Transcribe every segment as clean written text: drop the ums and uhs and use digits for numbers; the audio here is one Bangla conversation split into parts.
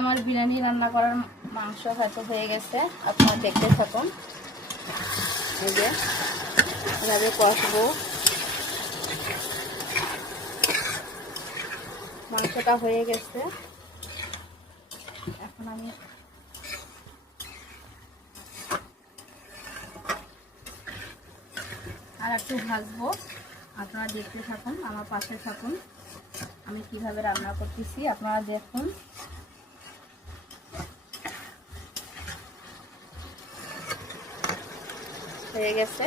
আমার বিরিয়ানি রান্না করার মাংস হয়তো হয়ে গেছে, আপনারা দেখতে থাকুন। এই যে এভাবে কষবো, মাংসটা হয়ে গেছে। এখন আমি আর একটু ভাজবো, আপনারা দেখতে থাকুন, আমার পাশে থাকুন। আমি কিভাবে রান্না করতেছি আপনারা দেখুন। হয়ে গেছে,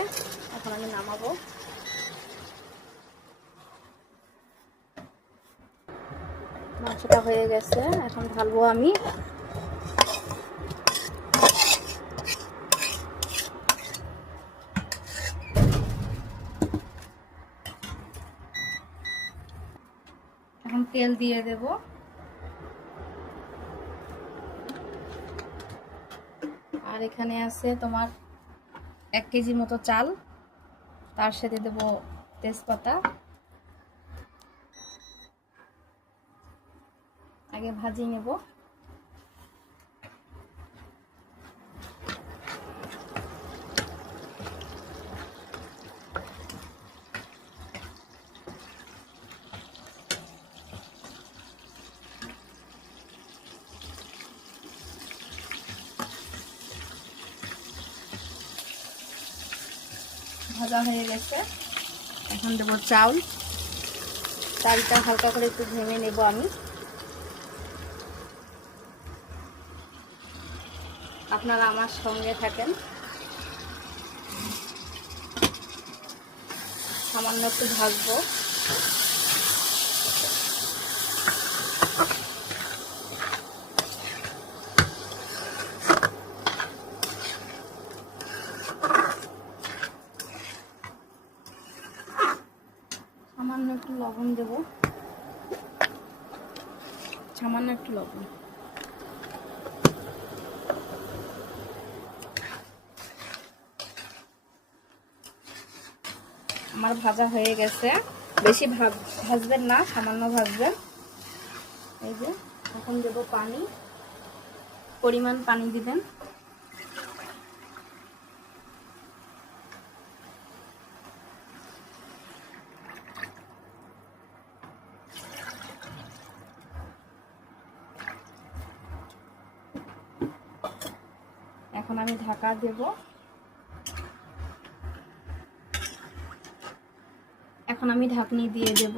এখন আমি নামাবো। মাংসটা হয়ে গেছে, এখন ঢালবো আমি। এখন তেল দিয়ে দেব। আর এখানে আছে তোমার 1 কেজি মতো চাল, তার সাথে দেব তেজপাতা। আগে ভাজি নেব। ভাজা হয়ে গেছে, এখন দেব চাল। চালটা হালকা করে একটু ভেঙে নেব আমি। আপনারা আমার সঙ্গে থাকেন। সামান্য একটু ভাজবো। সামান্য একটু লবণ দেব, সামান্য একটু লবণ। আমার ভাজা হয়ে গেছে, বেশি ভাজবেন না, সামান্য ভাজবেন। এই যে এখন দেব পানি, পরিমাণ পানি দিবেন। এখন আমি ঢাকা দেব। এখন আমি ঢাকনি দিয়ে দেব।